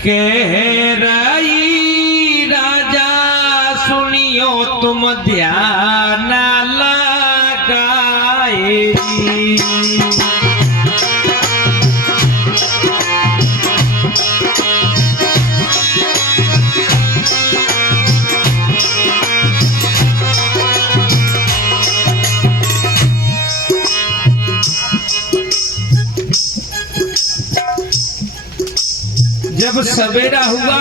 कह रही राजा सुनियो तुम ध्यान लगाए। जब सवेरा हुआ,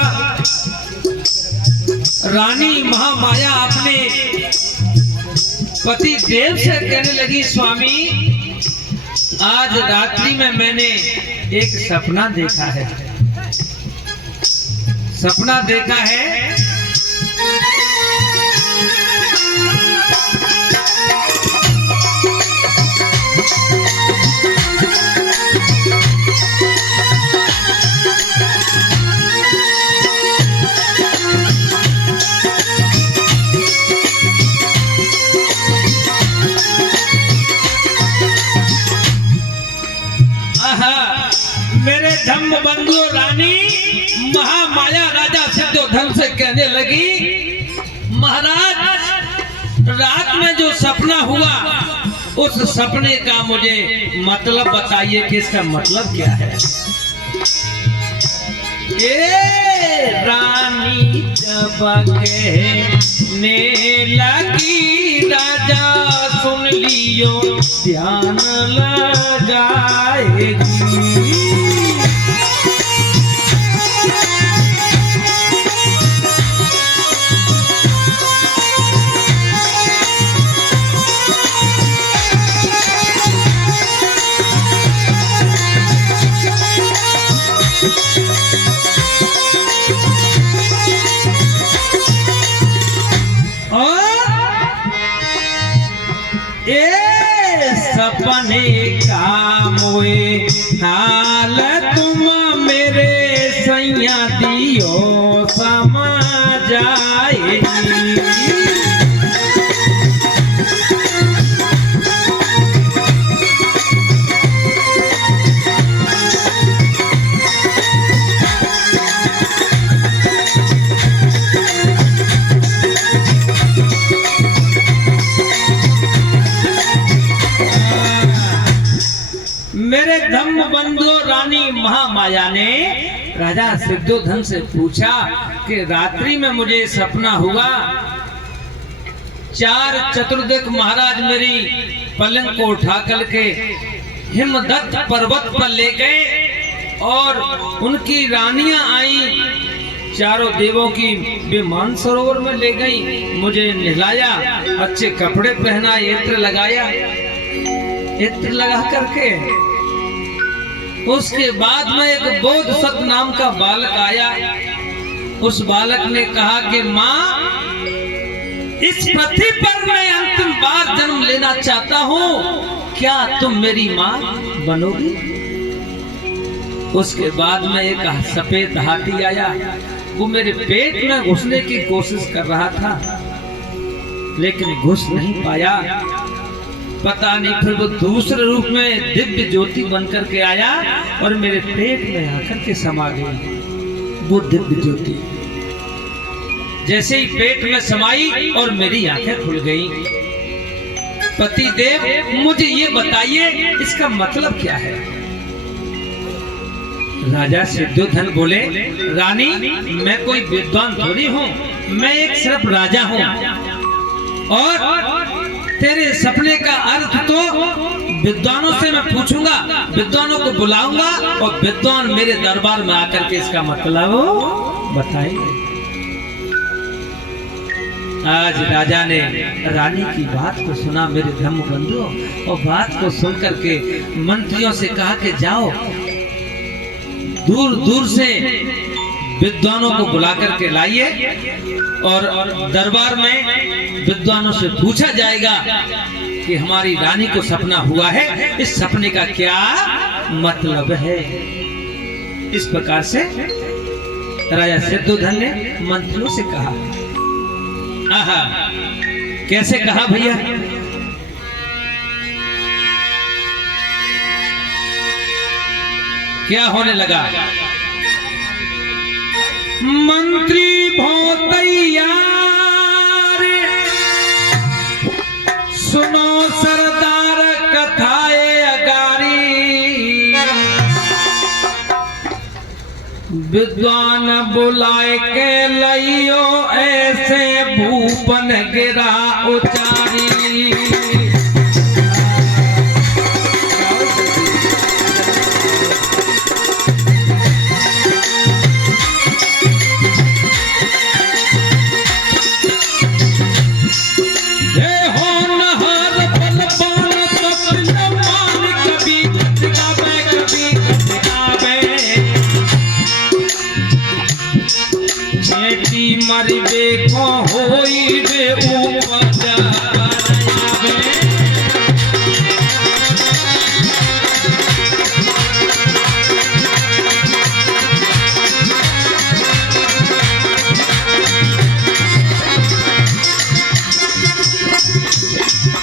रानी महामाया अपने पति देव से कहने लगी, स्वामी आज रात्रि में मैंने एक सपना देखा है। सपना देखा है मेरे धम्म बंधु रानी महामाया राजा सिद्धोधन से कहने लगी, महाराज रात में जो सपना हुआ उस सपने का मुझे मतलब बताइए कि इसका मतलब क्या है। ये रानी जब कहने लगी, राजा सुन लियो ध्यान लगाएगी। सपने का मोए हाल तुम मेरे सैया दियो समझ आएगी। मेरे धम्म बंधु रानी महामाया ने राजा सिद्धोधन से पूछा कि रात्रि में मुझे सपना हुआ, चार चतुर्दिक महाराज मेरी पलंग को उठा करके हिमदत्त पर्वत पर ले गए और उनकी रानियां आई, चारों देवों की विमान सरोवर में ले गई, मुझे नहलाया, अच्छे कपड़े पहना, इत्र लगाया, इत्र लगा करके उसके बाद में एक बोधसत्त नाम का बालक आया। उस बालक ने कहा कि माँ इस पृथ्वी पर मैं अंतिम बार जन्म लेना चाहता हूँ, क्या तुम मेरी माँ बनोगी? उसके बाद में एक सफेद हाथी आया, वो मेरे पेट में घुसने की कोशिश कर रहा था लेकिन घुस नहीं पाया। पता नहीं फिर वो दूसरे रूप में दिव्य ज्योति बनकर के आया और मेरे पेट में आकर के समा गई। वो दिव्य ज्योति जैसे ही पेट में समाई और मेरी आंखें खुल गई। पति देव मुझे ये बताइए इसका मतलब क्या है? राजा सिद्धोधन बोले, रानी मैं कोई विद्वान थोड़ी हूँ, मैं एक सिर्फ राजा हूँ और तेरे सपने का अर्थ तो विद्वानों से मैं पूछूंगा, विद्वानों को बुलाऊंगा और विद्वान मेरे दरबार में आकर के इसका मतलब बताएंगे। आज राजा ने रानी की बात को सुना मेरे धर्म बंधु, और बात को सुनकर के मंत्रियों से कहा कि जाओ दूर दूर से विद्वानों को बुला करके लाइए और दरबार में विद्वानों से पूछा जाएगा कि हमारी रानी को सपना हुआ है, इस सपने का क्या मतलब है। इस प्रकार से राजा सिद्धोधन ने मंत्रियों से कहा। आहा, कैसे कहा भैया? क्या होने लगा? विद्वान बुलाए के लइयो ऐसे भूपन गिरा उचारी। मरी देखो होई बे उपज करावे।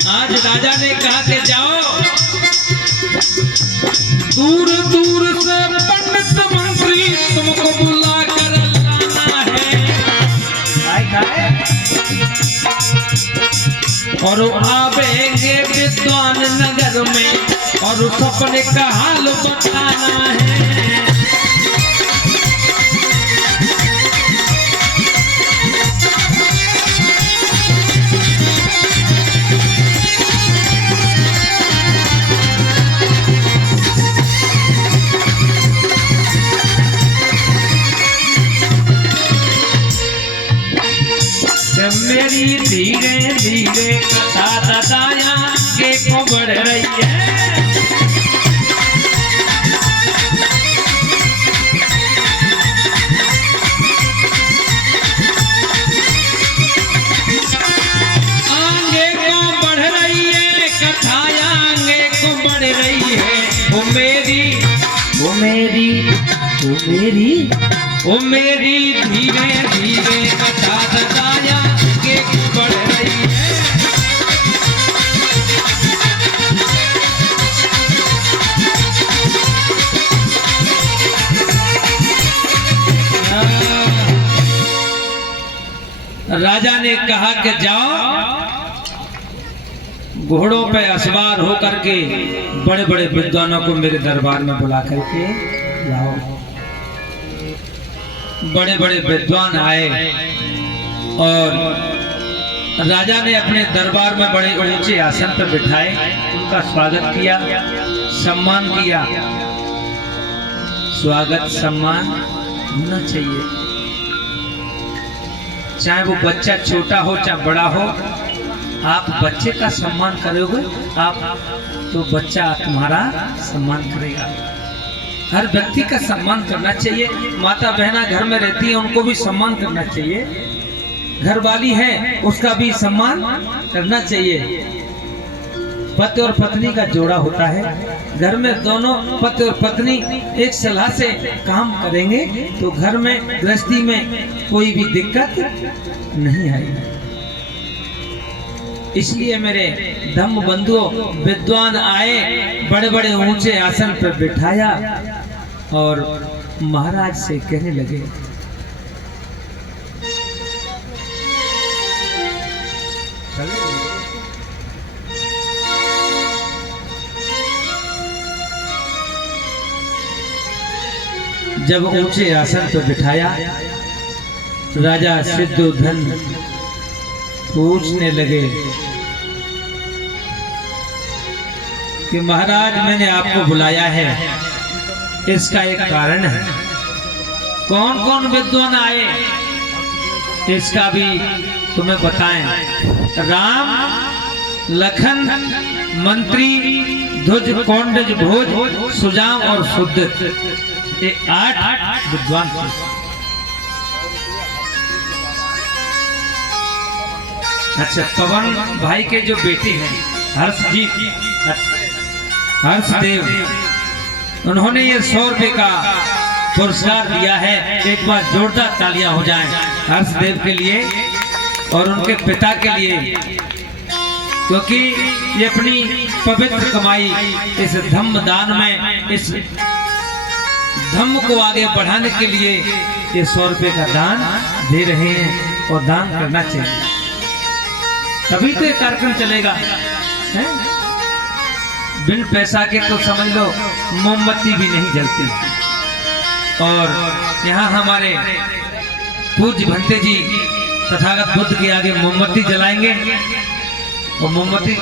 आज राजा ने कहा कि जाओ दूर दूर से पंडित मंत्री तुमको बुला कर लाना है और आवेंगे विद्वान नगर में और उस अपने का हाल बताना है। मेरी धीरे धीरे कथा दादाया के को बढ़ रही है। आगे को बढ़ रही है कथा आगे को बढ़ रही है। वो मेरी धीरे धीरे कथा दादाया के को बढ़ रही है। राजा ने कहा कि जाओ घोड़ों पे असवार होकर के बड़े बड़े विद्वानों को मेरे दरबार में बुला करके लाओ। बड़े बड़े विद्वान आए और राजा ने अपने दरबार में बड़े ऊंचे आसन पर बिठाए, उनका स्वागत किया, सम्मान किया। स्वागत सम्मान होना चाहिए, चाहे वो बच्चा छोटा हो चाहे बड़ा हो। आप बच्चे का सम्मान करोगे आप तो बच्चा तुम्हारा सम्मान करेगा। हर व्यक्ति का सम्मान करना चाहिए। माता बहना घर में रहती है उनको भी सम्मान करना चाहिए। घर वाली है उसका भी सम्मान करना चाहिए। पति और पत्नी का जोड़ा होता है। घर में दोनों पति और पत्नी एक सलाह से काम करेंगे तो घर में गृहस्थी में कोई भी दिक्कत नहीं आएगी। इसलिए मेरे धम्म बंधुओं विद्वान आए, बड़े बड़े ऊंचे आसन पर बिठाया और महाराज से कहने लगे, जब ऊंचे आसन पर बिठाया राजा सिद्धोधन पूछने लगे कि महाराज मैंने आपको बुलाया है, इसका एक कारण है। कौन कौन विद्वान आए इसका भी तुम्हें बताएं। राम, लखन, मंत्री, ध्वज, कौंडज, भोज, सुजाम और सुद्दत, ये 8 विद्वान थे। अच्छा, पवन भाई के जो बेटे हैं हर्षदेव, उन्होंने ये 100 रुपए का पुरस्कार दिया है। एक बार जोरदार तालियां हो जाएं हर्षदेव के लिए और उनके पिता के लिए, क्योंकि ये अपनी पवित्र कमाई इस धम्म दान में, इस धम्म को आगे बढ़ाने के लिए ये 100 रुपए का दान दे रहे हैं और दान करना चाहिए, तभी तो ये कार्यक्रम चलेगा। है? बिन पैसा के तो समझ लो मोमबत्ती भी नहीं जलती। और यहाँ हमारे पूज्य भंते जी तथागत बुद्ध के आगे मोमबत्ती जलाएंगे। और मोमबत्ती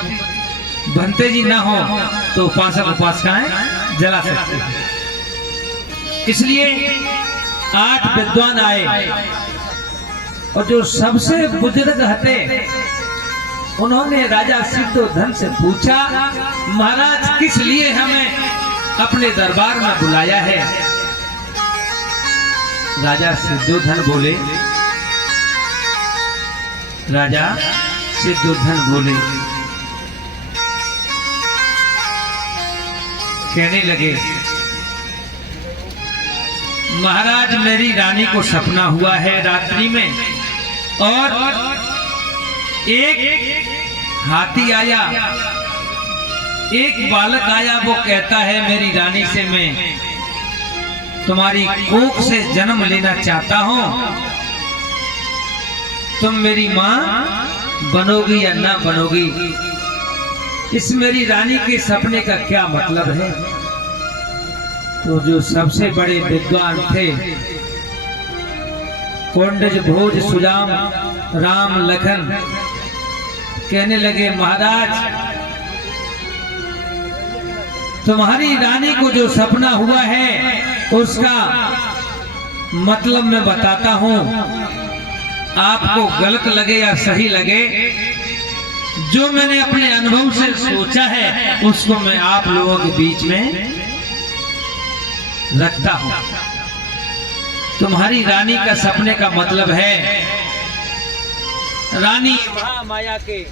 भंते जी ना हो तो उपासक उपासिकाएं जला सकते हैं। इसलिए 8 विद्वान आए और जो सबसे बुजुर्ग हते उन्होंने राजा सिद्धोधन से पूछा, महाराज किस लिए हमें अपने दरबार में बुलाया है? राजा सिद्धोधन बोले, कहने लगे, महाराज मेरी रानी को सपना हुआ है रात्रि में, और एक हाथी आया, एक बालक आया, वो कहता है मेरी रानी से मैं तुम्हारी कोख से जन्म लेना चाहता हूं, तुम मेरी मां बनोगी या ना बनोगी? इस मेरी रानी के सपने का क्या मतलब है? तो जो सबसे बड़े विद्वान थे, कौंडज भोज सुजाम राम लखन, कहने लगे, महाराज तुम्हारी रानी को जो सपना हुआ है उसका मतलब मैं बताता हूं, आपको गलत लगे या सही लगे, जो मैंने अपने अनुभव से सोचा है उसको मैं आप लोगों के बीच में रखता हूं। तुम्हारी रानी का सपने का मतलब है, रानी महामाया के